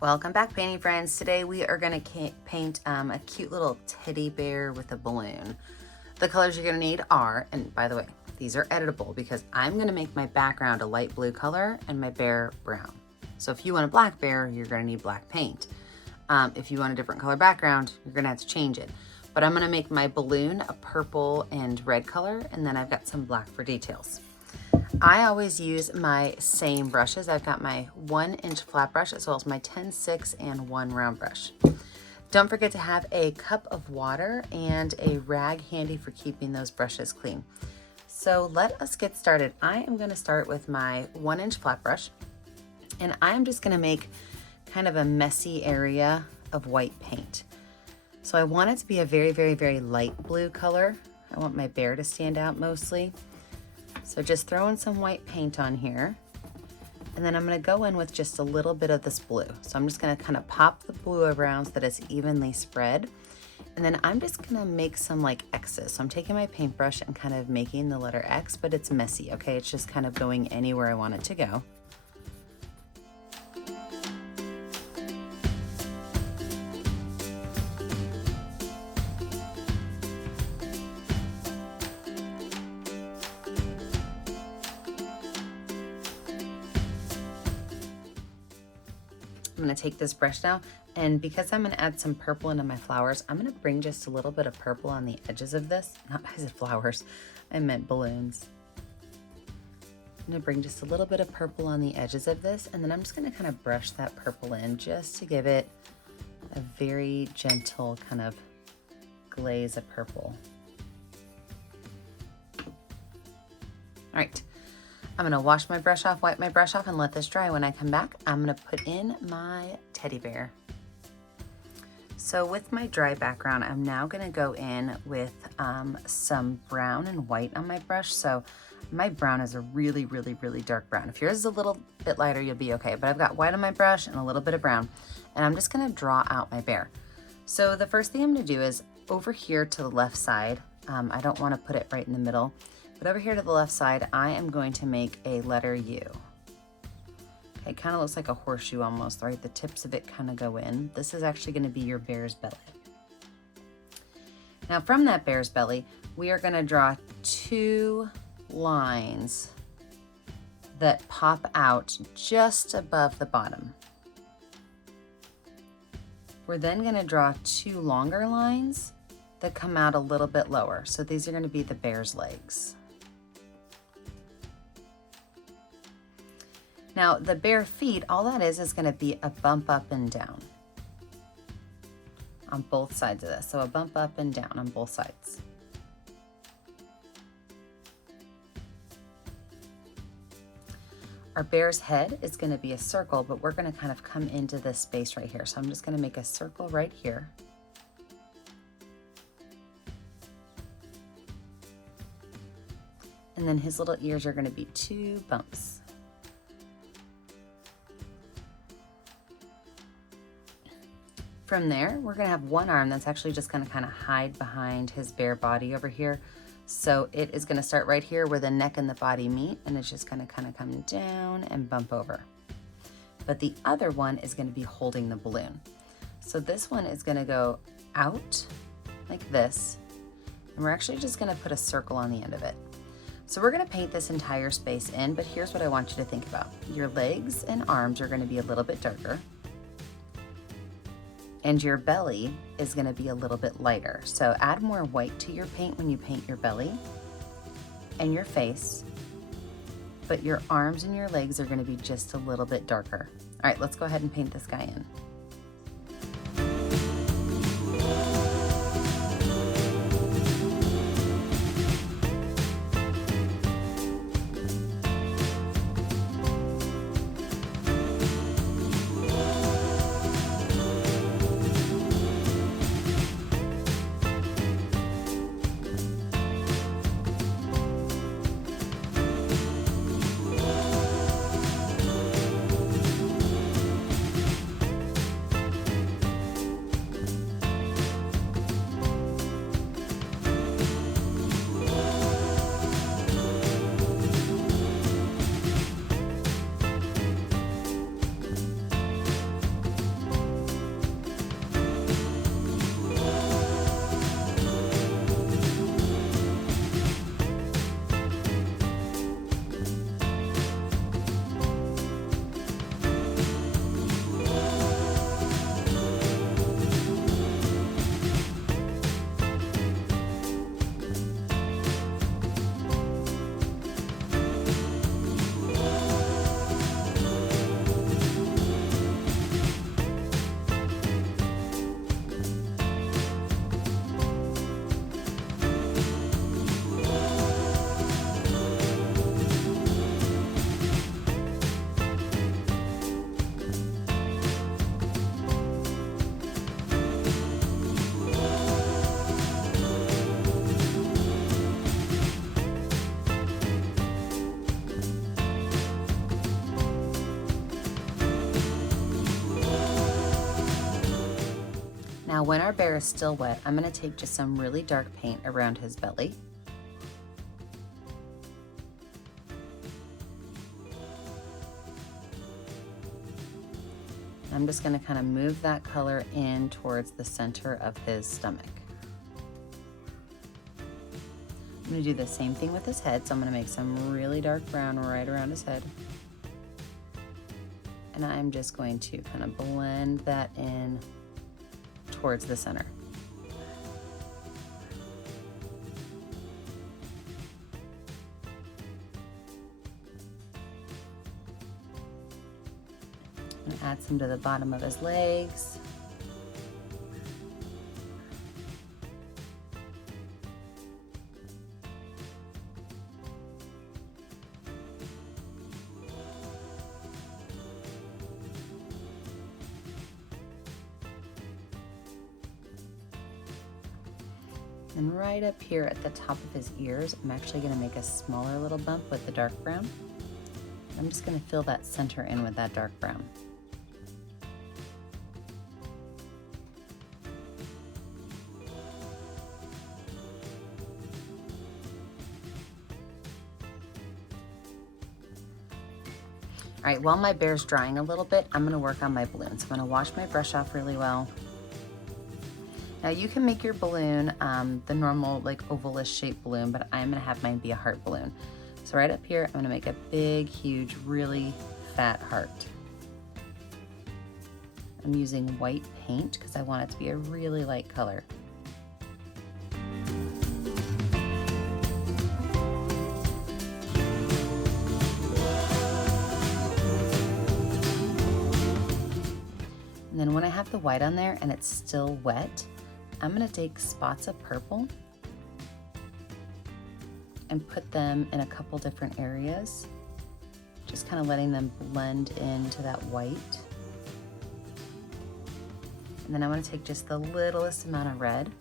Welcome back, painting friends. Today we are going to paint a cute little teddy bear with a balloon. The colors you're going to need are, and by the way, these are editable because I'm going to make my background a light blue color and my bear brown. So if you want a black bear, you're going to need black paint. If you want a different color background, you're going to have to change it. But I'm going to make my balloon a purple and red color, and then I've got some black for details. I always use my same brushes. I've got my 1-inch flat brush as well as my 10-6 and 1 round brush. Don't forget to have a cup of water and a rag handy for keeping those brushes clean. So let us get started. I am going to start with my 1-inch flat brush, and I'm just going to make kind of a messy area of white paint. So I want it to be a very, very, very light blue color. I want my bear to stand out mostly. So just throwing some white paint on here, and then I'm going to go in with just a little bit of this blue. So I'm just going to kind of pop the blue around so that it's evenly spread. And then I'm just going to make some like X's. So I'm taking my paintbrush and kind of making the letter X, but it's messy, okay? It's just kind of going anywhere I want it to go. I'm going to take this brush now, and because I'm going to add some purple into my flowers, I'm going to bring just a little bit of purple on the edges of this. Not I said flowers, I meant balloons. I'm going to bring just a little bit of purple on the edges of this, and then I'm just going to kind of brush that purple in just to give it a very gentle kind of glaze of purple. All right. I'm gonna wash my brush off, wipe my brush off, and let this dry. When I come back, I'm gonna put in my teddy bear. So with my dry background, I'm now gonna go in with some brown and white on my brush. So my brown is a really, really, really dark brown. If yours is a little bit lighter, you'll be okay. But I've got white on my brush and a little bit of brown, and I'm just gonna draw out my bear. So the first thing I'm gonna do is over here to the left side, I don't wanna put it right in the middle, but over here to the left side, I am going to make a letter U. Okay, it kind of looks like a horseshoe almost, right? The tips of it kind of go in. This is actually going to be your bear's belly. Now from that bear's belly, we are going to draw 2 lines that pop out just above the bottom. We're then going to draw 2 longer lines that come out a little bit lower. So these are going to be the bear's legs. Now the bare feet, all that is going to be a bump up and down on both sides of this. So a bump up and down on both sides. Our bear's head is going to be a circle, but we're going to kind of come into this space right here. So I'm just going to make a circle right here. And then his little ears are going to be 2 bumps. From there, we're gonna have one arm that's actually just gonna kind of hide behind his bare body over here. So it is gonna start right here where the neck and the body meet, and it's just gonna kind of come down and bump over. But the other one is gonna be holding the balloon. So this one is gonna go out like this, and we're actually just gonna put a circle on the end of it. So we're gonna paint this entire space in, but here's what I want you to think about. Your legs and arms are gonna be a little bit darker, and your belly is going to be a little bit lighter. So add more white to your paint when you paint your belly and your face, but your arms and your legs are going to be just a little bit darker. All right, let's go ahead and paint this guy in. Now when our bear is still wet, I'm gonna take just some really dark paint around his belly. I'm just gonna kind of move that color in towards the center of his stomach. I'm gonna do the same thing with his head, so I'm gonna make some really dark brown right around his head. And I'm just going to kind of blend that in towards the center. And add some to the bottom of his legs. And right up here at the top of his ears, I'm actually gonna make a smaller little bump with the dark brown. I'm just gonna fill that center in with that dark brown. All right, while my bear's drying a little bit, I'm gonna work on my balloon. So I'm gonna wash my brush off really well. Now you can make your balloon the normal like ovalish shaped balloon, but I'm gonna have mine be a heart balloon. So right up here, I'm gonna make a big, huge, really fat heart. I'm using white paint because I want it to be a really light color. And then when I have the white on there and it's still wet, I'm gonna take spots of purple and put them in a couple different areas, just kind of letting them blend into that white. And then I'm gonna take just the littlest amount of red.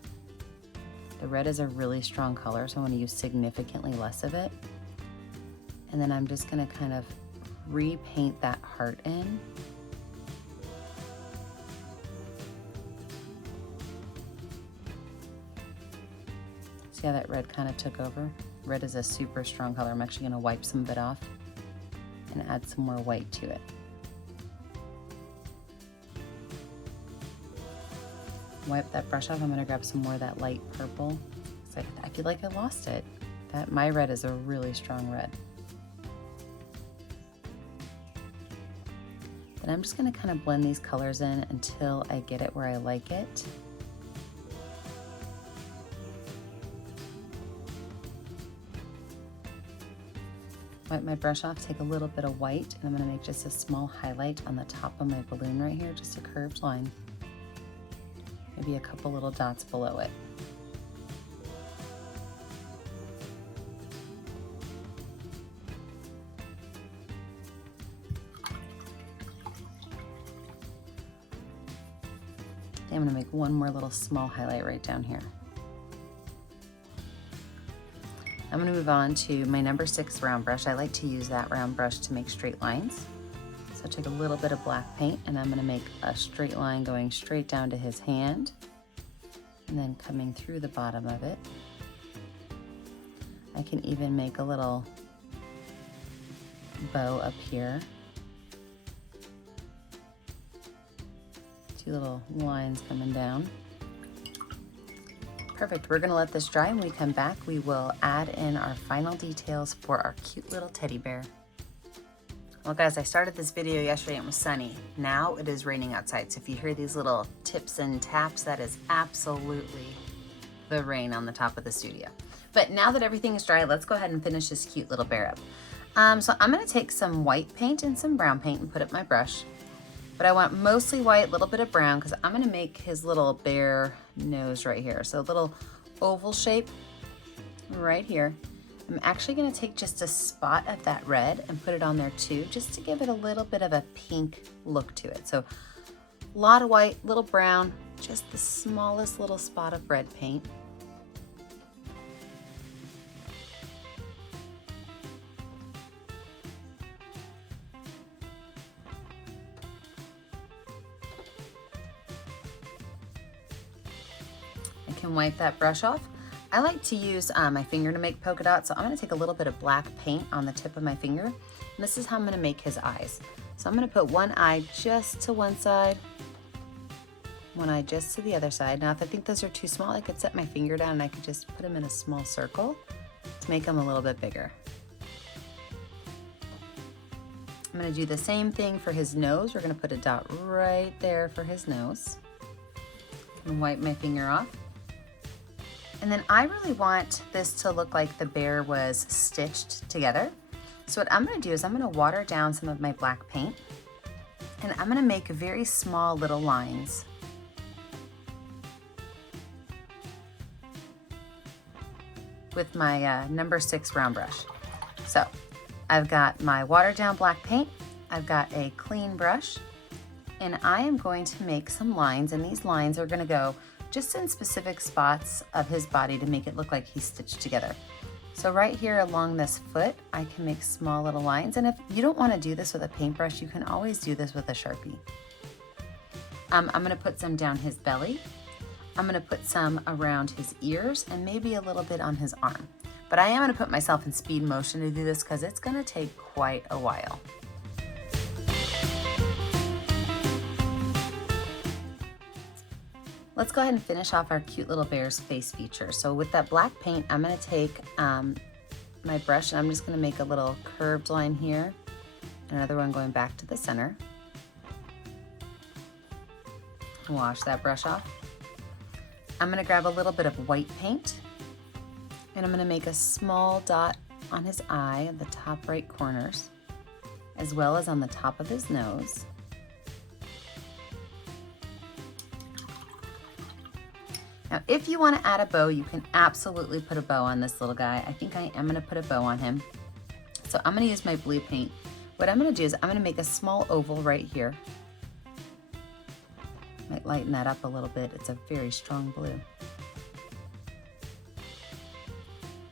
The red is a really strong color, so I wanna use significantly less of it. And then I'm just gonna kind of repaint that heart in. See how that red kind of took over? Red is a super strong color. I'm actually gonna wipe some of it off and add some more white to it. Wipe that brush off. I'm gonna grab some more of that light purple. I feel like I lost it. My red is a really strong red. Then I'm just gonna kind of blend these colors in until I get it where I like it. Wipe my brush off, take a little bit of white, and I'm gonna make just a small highlight on the top of my balloon right here, just a curved line. Maybe a couple little dots below it. I'm gonna make one more little small highlight right down here. I'm gonna move on to my number 6 round brush. I like to use that round brush to make straight lines. So I take a little bit of black paint and I'm gonna make a straight line going straight down to his hand and then coming through the bottom of it. I can even make a little bow up here. 2 little lines coming down. Perfect, we're gonna let this dry, and when we come back, we will add in our final details for our cute little teddy bear. Well guys, I started this video yesterday and it was sunny. Now it is raining outside, so if you hear these little tips and taps, that is absolutely the rain on the top of the studio. But now that everything is dry, let's go ahead and finish this cute little bear up. So I'm gonna take some white paint and some brown paint and put it in my brush. But I want mostly white, a little bit of brown, because I'm gonna make his little bear nose right here. So a little oval shape right here. I'm actually gonna take just a spot of that red and put it on there too, just to give it a little bit of a pink look to it. So a lot of white, little brown, just the smallest little spot of red paint. can wipe that brush off. I like to use my finger to make polka dots, so I'm gonna take a little bit of black paint on the tip of my finger, and this is how I'm gonna make his eyes. So I'm gonna put one eye just to one side, one eye just to the other side. Now, if I think those are too small, I could set my finger down and I could just put them in a small circle to make them a little bit bigger. I'm gonna do the same thing for his nose. We're gonna put a dot right there for his nose. And wipe my finger off. And then I really want this to look like the bear was stitched together. So what I'm gonna do is I'm gonna water down some of my black paint, and I'm gonna make very small little lines. With my number 6 round brush. So I've got my watered down black paint, I've got a clean brush, and I am going to make some lines, and these lines are gonna go just in specific spots of his body to make it look like he's stitched together. So right here along this foot, I can make small little lines, and if you don't wanna do this with a paintbrush, you can always do this with a Sharpie. I'm gonna put some down his belly. I'm gonna put some around his ears and maybe a little bit on his arm. But I am gonna put myself in speed motion to do this because it's gonna take quite a while. Let's go ahead and finish off our cute little bear's face feature. So with that black paint, I'm gonna take my brush and I'm just gonna make a little curved line here, another one going back to the center. Wash that brush off. I'm gonna grab a little bit of white paint and I'm gonna make a small dot on his eye at the top right corners, as well as on the top of his nose. Now, if you wanna add a bow, you can absolutely put a bow on this little guy. I think I am gonna put a bow on him. So I'm gonna use my blue paint. What I'm gonna do is I'm gonna make a small oval right here. Might lighten that up a little bit. It's a very strong blue.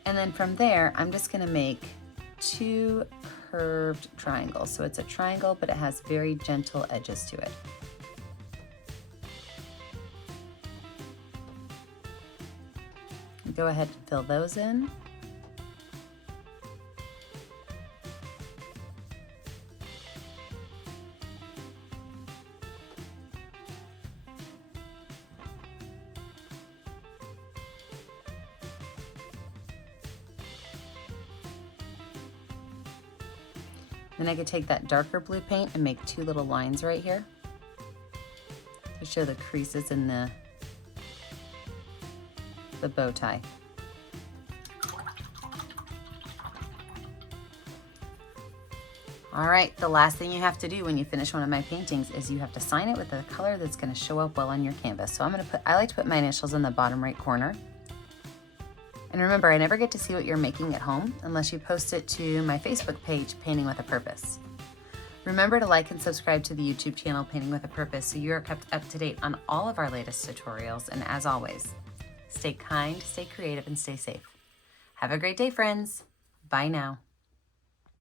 And then from there, I'm just gonna make 2 curved triangles. So it's a triangle, but it has very gentle edges to it. Go ahead and fill those in. Then I could take that darker blue paint and make 2 little lines right here to show the creases in the bow tie. All right, the last thing you have to do when you finish one of my paintings is you have to sign it with a color that's gonna show up well on your canvas. So I like to put my initials in the bottom right corner. And remember, I never get to see what you're making at home unless you post it to my Facebook page, Painting with a Purpose. Remember to like and subscribe to the YouTube channel, Painting with a Purpose, so you are kept up to date on all of our latest tutorials. And as always, stay kind, stay creative, and stay safe. Have a great day, friends. Bye now.